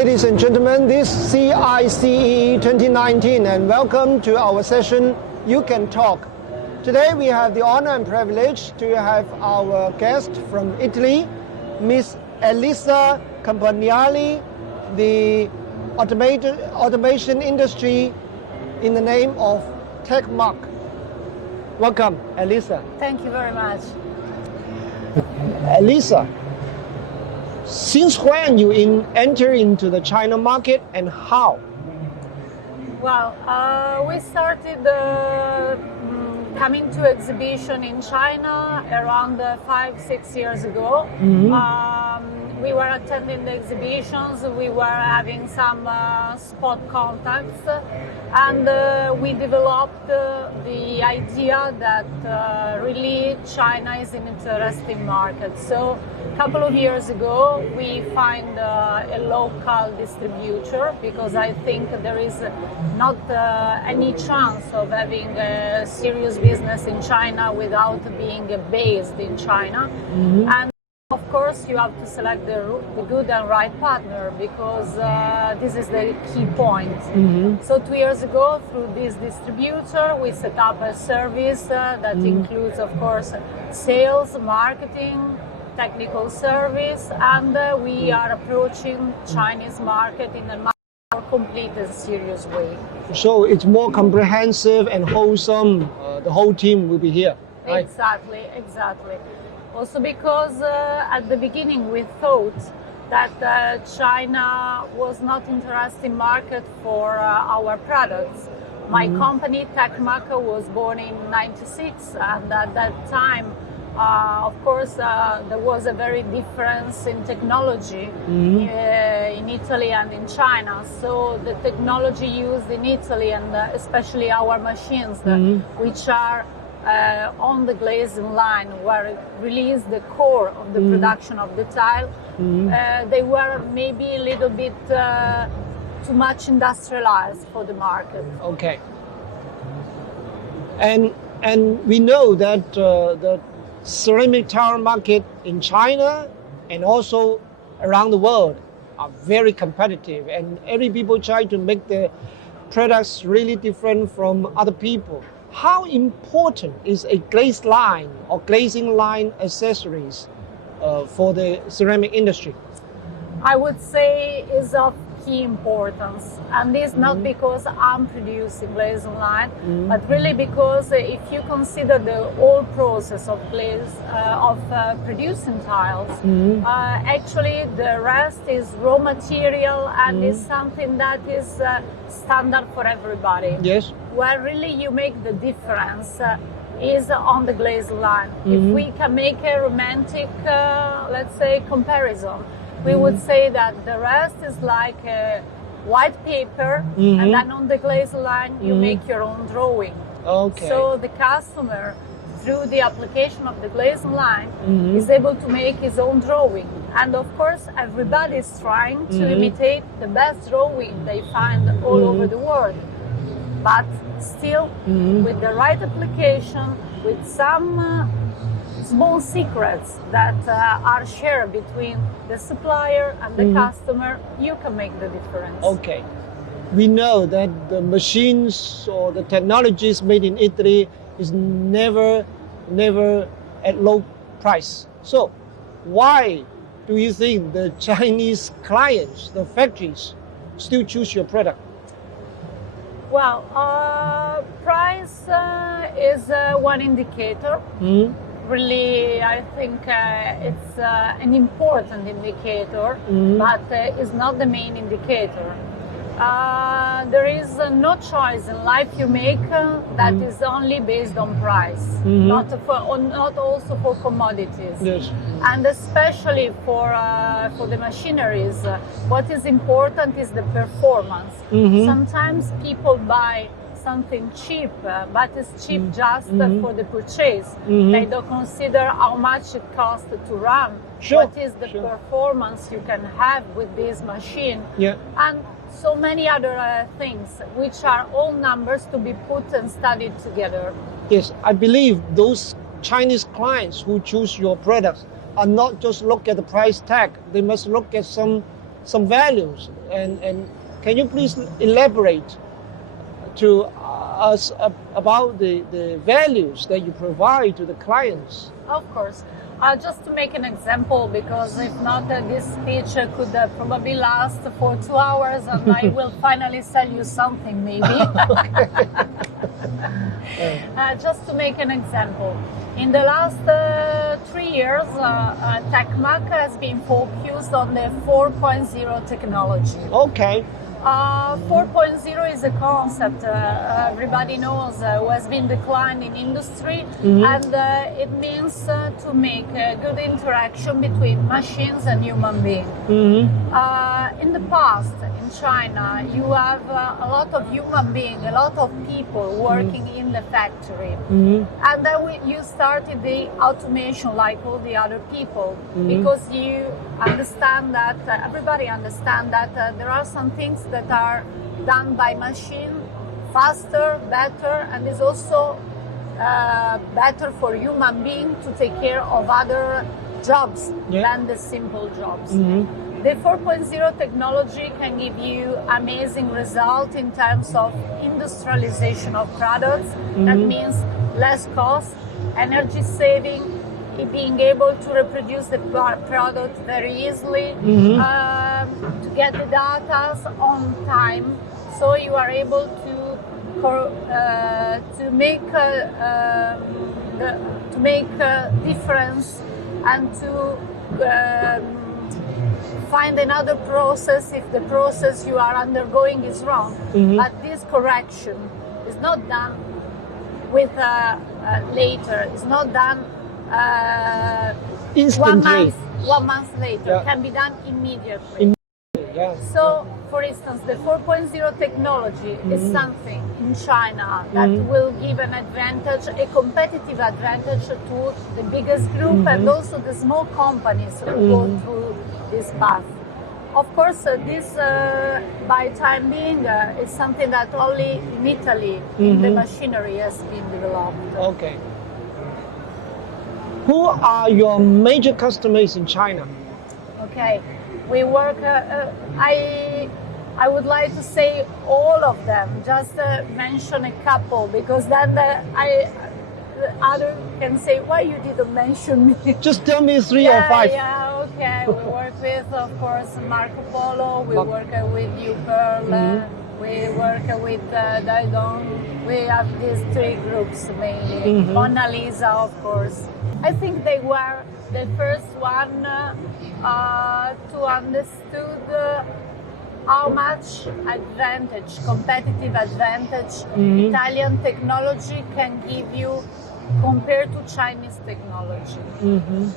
ladies and gentlemen, this CICEE 2019 and welcome to our session, You Can Talk. Today we have the honor and privilege to have our guest from Italy, Miss Elisa Campagnoli, the automation industry in the name of CICEE MAK. Welcome, Elisa. Thank you very much. Elisa, since when you enter into the China market and how? Well, we started coming to exhibition in China around 5-6 years ago. We were attending the exhibitions, we were having some spot contacts, and we developed the idea that really China is an interesting market. So a couple of years ago we find a local distributor, because I think there is not any chance of having a serious business in China without being based in China. And of course, you have to select the good and right partner, because this is the key point. So 2 years ago, through this distributor, we set up a service that includes, of course, sales, marketing, technical service, and we are approaching Chinese market in a much more complete and serious way. So it's more comprehensive and wholesome. The whole team will be here, right? Exactly. Also because at the beginning we thought that China was not an interesting market for our products. My company, CICEE MAK, was born in '96, and at that time, of course, there was a very difference in technology in Italy and in China. So the technology used in Italy, and especially our machines, which are on the glazing line, where it really is the core of the production of the tile, they were maybe a little bit too much industrialized for the market. Okay. And we know that the ceramic tile market in China and also around the world are very competitive, and every people try to make their products really different from other people. How important is a glaze line or glazing line accessories for the ceramic industry? I would say is of key importance, and this not because I'm producing glazing line, but really because if you consider the whole process of producing tiles, actually the rest is raw material and is something that is standard for everybody. Yes. Where really you make the difference is on the glaze line. If we can make a romantic, let's say, comparison, we would say that the rest is like a white paper, and then on the glaze line you make your own drawing. Okay. So the customer, through the application of the glaze line, is able to make his own drawing. And of course, everybody is trying to imitate the best drawing they find all over the world. But still, with the right application, with some small secrets that are shared between the supplier and the customer, you can make the difference. Okay. We know that the machines or the technologies made in Italy is never at low price. So why do you think the Chinese clients, the factories, still choose your product? Well, price is one indicator. Really, I think it's an important indicator, but it's not the main indicator. There is no choice in life you make that is only based on price, not also for commodities. Yes. And especially for the machineries, what is important is the performance. Sometimes people buy something cheap, but it's cheap just for the purchase. They don't consider how much it costs to run. What is the performance you can have with this machine? And so many other things, which are all numbers to be put and studied together. Yes, I believe those Chinese clients who choose your products are not just look at the price tag. They must look at some some values, and can you please elaborate to us about the values that you provide to the clients? Of course. Just to make an example, because if not, this speech could probably last for 2 hours, and I will finally sell you something, maybe. Just to make an example, in the last 3 years, TEK MAK has been focused on the 4.0 technology. Okay. 4.0 is a concept everybody knows has been declined in industry, and it means to make a good interaction between machines and human beings. In the past, in China, you have a lot of human beings, a lot of people working in the factory, and then you started the automation like all the other people, because you understand that everybody understands that there are some things that are done by machine faster, better, and is also better for human being to take care of other jobs than the simple jobs. The 4.0 technology can give you amazing results in terms of industrialization of products. That means less cost, energy saving, being able to reproduce the product very easily, to get the data on time, so you are able to make a difference and to find another process if the process you are undergoing is wrong. But this correction is not done with later. It's not done Instantly. 1 month later. Can be done immediately. So, for instance, the 4.0 technology is something in China that will give an advantage, a competitive advantage to the biggest group and also the small companies who go through this path. Of course, this, by time being, is something that only in Italy, in the machinery, has been developed. Okay. Who are your major customers in China? Okay, we work. I would like to say all of them. Just mention a couple, because then other can say, why you didn't mention me? Just tell me 3 or 5. Yeah, okay. We work with, of course, Marco Polo. We work with UCAN-Home. We work with Daidong. We have these 3 groups mainly. Mona Lisa, of course. I think they were the first one to understood how much advantage, competitive advantage, Italian technology can give you compared to Chinese technology,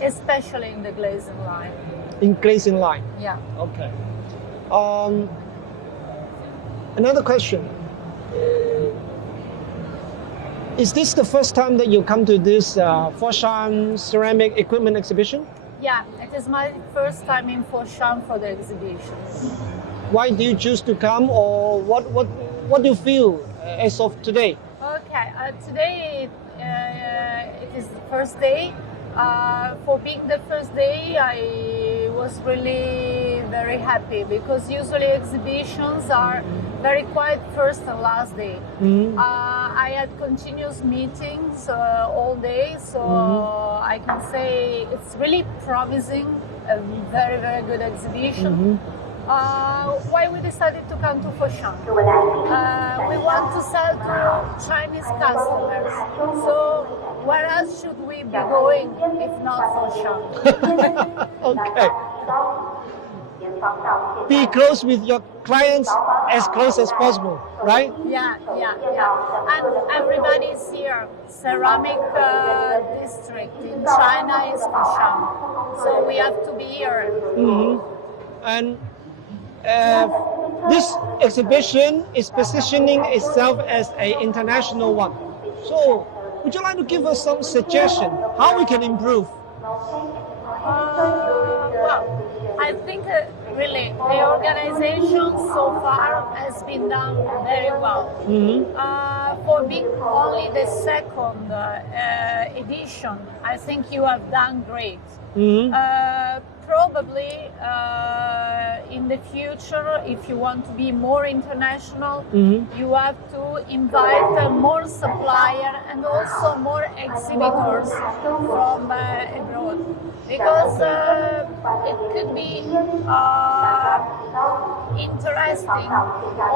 especially in the glazing line. In glazing line? Yeah. Okay. Another question. Is this the first time that you come to this Foshan ceramic equipment exhibition? Yeah, it is my first time in Foshan for the exhibition. Why do you choose to come, or what do you feel as of today? Okay, today it is the first day. For being the first day, I was really very happy, because usually exhibitions are very quiet first and last day. I had continuous meetings all day, so I can say it's really promising, a very, very good exhibition. Why we decided to come to Foshan? We want to sell to Chinese customers. So where else should we be going if not Foshan? Okay. Be close with your clients as close as possible, right? Yeah. And everybody is here. Ceramic district in China is Foshan. So we have to be here. And this exhibition is positioning itself as an international one. So, would you like to give us some suggestion how we can improve? Well, I think really the organization so far has been done very well. For being only the second edition, I think you have done great. probably in the future, if you want to be more international, you have to invite more suppliers and also more exhibitors from abroad, because it could be interesting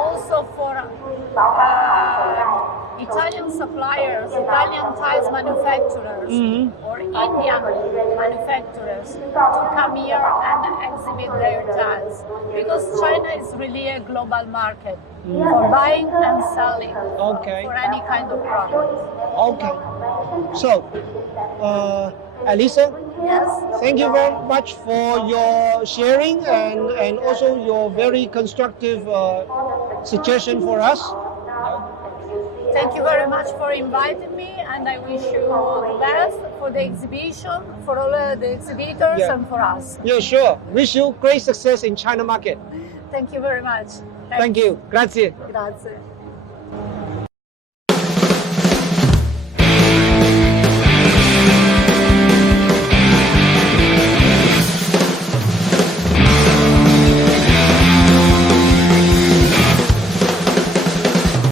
also for Italian suppliers, Italian tiles manufacturers, or Indian manufacturers to come here and exhibit their tiles, because China is really a global market for buying and selling for any kind of product. Okay. So, Elisa, Yes. thank you very much for your sharing and also your very constructive suggestion for us. Thank you very much for inviting me, and I wish you the best for the exhibition, for all the exhibitors, and for us. Yeah, sure. Wish you great success in China market. Thank you very much. Thank you. Grazie. Grazie.